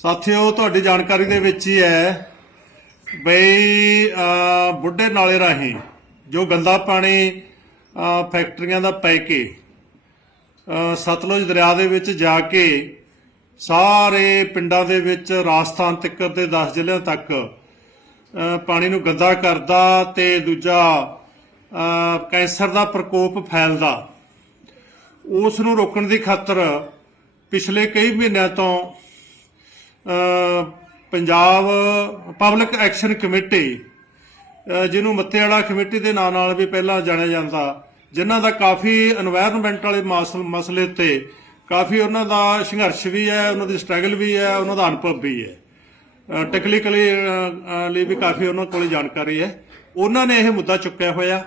ਸਾਥੀਓ, ਤੁਹਾਡੀ ਜਾਣਕਾਰੀ ਦੇ ਵਿੱਚ ਹੀ ਹੈ ਬਈ ਬੁੱਢੇ ਨਾਲੇ ਰਾਹੀਂ ਜੋ ਗੰਦਾ ਪਾਣੀ ਫੈਕਟਰੀਆਂ ਦਾ ਪੈ ਕੇ ਸਤਲੁਜ ਦਰਿਆ ਦੇ ਵਿੱਚ ਜਾ ਕੇ ਸਾਰੇ ਪਿੰਡਾਂ ਦੇ ਵਿੱਚ ਰਾਜਸਥਾਨ ਤੱਕ ਦੇ 10 ਜ਼ਿਲ੍ਹਿਆਂ ਤੱਕ ਪਾਣੀ ਨੂੰ ਗੰਦਾ ਕਰਦਾ ਤੇ ਦੂਜਾ ਕੈਂਸਰ ਦਾ ਪ੍ਰਕੋਪ ਫੈਲਦਾ। ਉਸ ਨੂੰ ਰੋਕਣ ਦੀ ਖਾਤਰ ਪਿਛਲੇ ਕਈ ਮਹੀਨਿਆਂ ਤੋਂ ਪੰਜਾਬ ਪਬਲਿਕ ਐਕਸ਼ਨ ਕਮੇਟੀ ਜਿਹਨੂੰ ਮੱਤੇ ਵਾਲਾ ਕਮੇਟੀ ਦੇ ਨਾਂ ਨਾਲ ਵੀ ਪਹਿਲਾਂ ਜਾਣਿਆ ਜਾਂਦਾ, ਜਿਨ੍ਹਾਂ ਦਾ ਕਾਫੀ এনवायरमेंट ਵਾਲੇ ਮਸਲੇ ਤੇ ਕਾਫੀ ਉਹਨਾਂ ਦਾ ਸੰਘਰਸ਼ ਵੀ ਹੈ, ਉਹਨਾਂ ਦੀ ਸਟਰਗਲ ਵੀ ਹੈ, ਉਹਨਾਂ ਦਾ ਅਨੁਭਵ ਵੀ ਹੈ। ਟੈਕਨੀਕਲੀ ਲਈ ਵੀ ਕਾਫੀ ਉਹਨਾਂ ਕੋਲ ਜਾਣਕਾਰੀ ਹੈ। ਉਹਨਾਂ ਨੇ ਇਹ ਮੁੱਦਾ ਚੁੱਕਿਆ ਹੋਇਆ।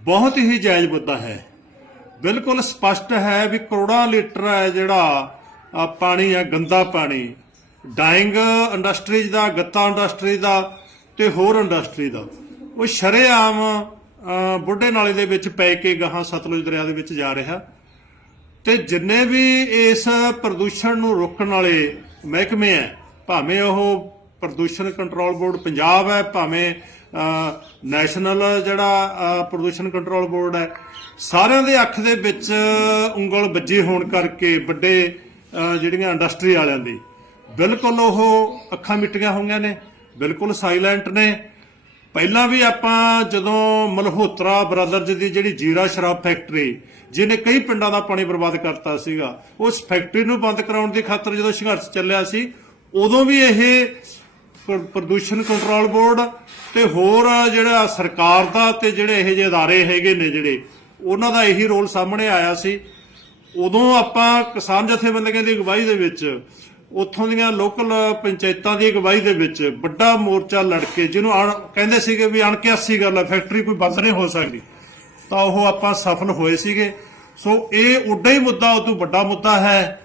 ਬਹੁਤ ਹੀ ਜਾਇਜ਼ ਮੁੱਦਾ ਹੈ। ਬਿਲਕੁਲ ਸਪਸ਼ਟ ਹੈ ਵੀ ਕਰੋੜਾਂ ਲੀਟਰ ਹੈ ਜਿਹੜਾ ਪਾਣੀ ਹੈ, ਗੰਦਾ ਪਾਣੀ। ਡਾਈਂਗ ਇੰਡਸਟਰੀਜ਼ ਦਾ ਗੱਤਾ ਇੰਡਸਟਰੀ ਦਾ ਤੇ ਹੋਰ ਇੰਡਸਟਰੀ ਦਾ। ਉਹ ਸ਼ਰੇਆਮ ਅ, ਬੁੱਢੇ ਨਾਲੇ ਦੇ ਵਿੱਚ ਪੈ ਕੇ ਗਾਹਾਂ ਸਤਲੁਜ ਦਰਿਆ ਦੇ ਵਿੱਚ ਜਾ ਰਿਹਾ। ਤੇ ਜਿੰਨੇ ਵੀ ਇਸ ਪ੍ਰਦੂਸ਼ਣ ਨੂੰ ਰੋਕਣ ਵਾਲੇ ਮਹਿਕਮੇ ਹੈ ਭਾਵੇਂ ਉਹ ਪ੍ਰਦੂਸ਼ਣ ਕੰਟਰੋਲ ਬੋਰਡ ਪੰਜਾਬ ਹੈ ਭਾਵੇਂ ਨੈਸ਼ਨਲ ਜਿਹੜਾ ਪ੍ਰਦੂਸ਼ਣ ਕੰਟਰੋਲ ਬੋਰਡ ਹੈ ਸਾਰਿਆਂ ਦੇ ਅੱਖ ਦੇ ਵਿੱਚ ਉਂਗਲ ਵੱਜੀ ਹੋਣ ਕਰਕੇ ਵੱਡੇ ਜਿਹੜੀਆਂ ਇੰਡਸਟਰੀ ਵਾਲਿਆਂ ਦੀ ਬਿਲਕੁਲ ਉਹ ਅੱਖਾਂ ਮਿੱਟੀਆਂ ਹੋਈਆਂ ਨੇ, ਬਿਲਕੁਲ ਸਾਇਲੈਂਟ ਨੇ। ਪਹਿਲਾਂ ਵੀ ਆਪਾਂ ਜਦੋਂ ਮਲਹੋਤਰਾ ਬ੍ਰਦਰਜ਼ ਦੀ ਜਿਹੜੀ ਜੀਰਾ ਸ਼ਰਾਬ ਫੈਕਟਰੀ ਜਿਹਨੇ ਕਈ ਪਿੰਡਾਂ ਦਾ ਪਾਣੀ ਬਰਬਾਦ ਕਰਤਾ ਸੀਗਾ, ਉਸ ਫੈਕਟਰੀ ਨੂੰ ਬੰਦ ਕਰਾਉਣ ਦੀ ਖਾਤਰ ਜਦੋਂ ਸੰਘਰਸ਼ ਚੱਲਿਆ ਸੀ, ਉਦੋਂ ਵੀ ਇਹ ਪ੍ਰਦੂਸ਼ਣ ਕੰਟਰੋਲ ਬੋਰਡ ਤੇ ਹੋਰ ਜਿਹੜਾ ਸਰਕਾਰ ਦਾ ਤੇ ਜਿਹੜੇ ਇਹ ਜਿਹੇ ਅਦਾਰੇ ਹੈਗੇ ਨੇ ਜਿਹੜੇ, ਉਹਨਾਂ ਦਾ ਇਹੀ ਰੋਲ ਸਾਹਮਣੇ ਆਇਆ ਸੀ। ਉਦੋਂ ਆਪਾਂ ਕਿਸਾਨ ਜਥੇਬੰਦੀਆਂ ਦੀ ਅਗਵਾਈ ਦੇ ਵਿੱਚ ਉੱਥੋਂ ਦੀਆਂ ਲੋਕਲ ਪੰਚਾਇਤਾਂ ਦੀ ਅਗਵਾਈ ਦੇ ਵਿੱਚ ਵੱਡਾ ਮੋਰਚਾ ਲੜ ਕੇ ਜਿਹਨੂੰ ਕਹਿੰਦੇ ਸੀਗੇ ਵੀ ਅਣਕਿਆਸੀ ਗੱਲ ਹੈ ਫੈਕਟਰੀ ਕੋਈ ਬੰਦ ਨਹੀਂ ਹੋ ਸਕਦੀ। ਤਾਂ ਉਹ ਆਪਾਂ ਸਫਲ ਹੋਏ ਸੀਗੇ। ਸੋ ਇਹ ਉੱਡਾ ਹੀ ਮੁੱਦਾ, ਉਹ ਤੋਂ ਵੱਡਾ ਮੁੱਦਾ ਹੈ।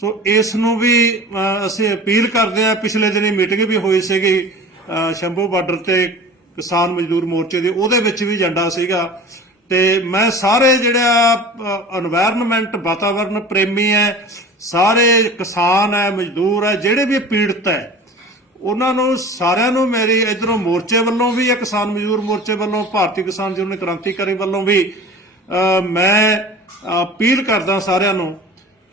ਸੋ ਇਸ ਨੂੰ ਵੀ ਅਸੀਂ ਅਪੀਲ ਕਰਦੇ ਆ ਪਿਛਲੇ ਦਿਨੀ ਮੀਟਿੰਗ ਵੀ ਹੋਈ ਸੀਗੀ ਸ਼ੰਭੂ ਬਾਰਡਰ ਤੇ ਕਿਸਾਨ ਮਜ਼ਦੂਰ ਮੋਰਚੇ ਦੇ, ਉਹਦੇ ਵਿੱਚ ਵੀ ਏਜੰਡਾ ਸੀਗਾ। ਤੇ ਮੈਂ ਸਾਰੇ ਜਿਹੜਾ এনवायरमेंट ਵਾਤਾਵਰਣ ਪ੍ਰੇਮੀ ਹੈ ਸਾਰੇ ਕਿਸਾਨ ਹੈ, ਮਜ਼ਦੂਰ ਹੈ, ਜਿਹੜੇ ਵੀ ਪੀੜਤ ਹੈ, ਉਹਨਾਂ ਨੂੰ, ਸਾਰਿਆਂ ਨੂੰ ਮੇਰੀ ਇਧਰੋਂ ਮੋਰਚੇ ਵੱਲੋਂ ਵੀ ਹੈ, ਕਿਸਾਨ ਮਜ਼ਦੂਰ ਮੋਰਚੇ ਵੱਲੋਂ, ਭਾਰਤੀ ਕਿਸਾਨ ਯੂਨੀਅਨ ਕ੍ਰਾਂਤੀਕਾਰੀ ਵੱਲੋਂ ਵੀ ਮੈਂ ਅਪੀਲ ਕਰਦਾ ਸਾਰਿਆਂ ਨੂੰ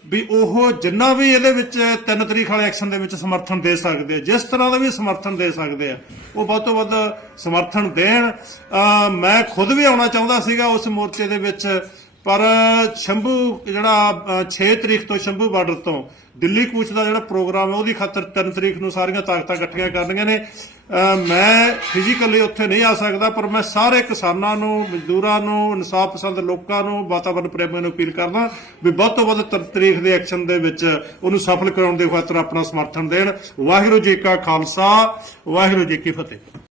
ਵੀ ਉਹ ਜਿੰਨਾ ਵੀ ਇਹਦੇ ਵਿੱਚ 3 ਤਰੀਕ ਵਾਲੇ ਐਕਸ਼ਨ ਦੇ ਵਿੱਚ ਸਮਰਥਨ ਦੇ ਸਕਦੇ ਆ, ਜਿਸ ਤਰ੍ਹਾਂ ਦਾ ਵੀ ਸਮਰਥਨ ਦੇ ਸਕਦੇ ਆ, ਉਹ ਵੱਧ ਤੋਂ ਵੱਧ ਸਮਰਥਨ ਦੇਣ। ਮੈਂ ਖੁਦ ਵੀ ਆਉਣਾ ਚਾਹੁੰਦਾ ਸੀਗਾ ਉਸ ਮੋਰਚੇ ਦੇ ਵਿੱਚ ਪਰ ਸ਼ੰਭੂ ਜਿਹੜਾ 6 ਤਰੀਕ ਤੋਂ ਸ਼ੰਭੂ ਬਾਰਡਰ ਤੋਂ ਦਿੱਲੀ ਕੂਚ ਦਾ ਜਿਹੜਾ ਪ੍ਰੋਗਰਾਮ ਹੈ, ਉਹਦੀ ਖਾਤਰ 3 ਤਰੀਕ ਨੂੰ ਸਾਰੀਆਂ ਤਾਕਤਾਂ ਇਕੱਠੀਆਂ ਕਰਨੀਆਂ ਨੇ। ਮੈਂ ਫਿਜ਼ੀਕਲੀ ਉੱਥੇ ਨਹੀਂ ਆ ਸਕਦਾ, ਪਰ ਮੈਂ ਸਾਰੇ ਕਿਸਾਨਾਂ ਨੂੰ, ਮਜ਼ਦੂਰਾਂ ਨੂੰ, ਇਨਸਾਫ ਪਸੰਦ ਲੋਕਾਂ ਨੂੰ ਵਾਤਾਵਰਣ ਪ੍ਰੇਮੀਆਂ ਨੂੰ ਅਪੀਲ ਕਰਦਾ ਵੀ ਵੱਧ ਤੋਂ ਵੱਧ 3 ਤਰੀਕ ਦੇ ਐਕਸ਼ਨ ਦੇ ਵਿੱਚ ਉਹਨੂੰ ਸਫਲ ਕਰਾਉਣ ਦੇ ਖਾਤਰ ਆਪਣਾ ਸਮਰਥਨ ਦੇਣ। ਵਾਹਿਗੁਰੂ ਜੀ ਕਾ ਖਾਲਸਾ, ਵਾਹਿਗੁਰੂ ਜੀ ਕੀ ਫਤਿਹ।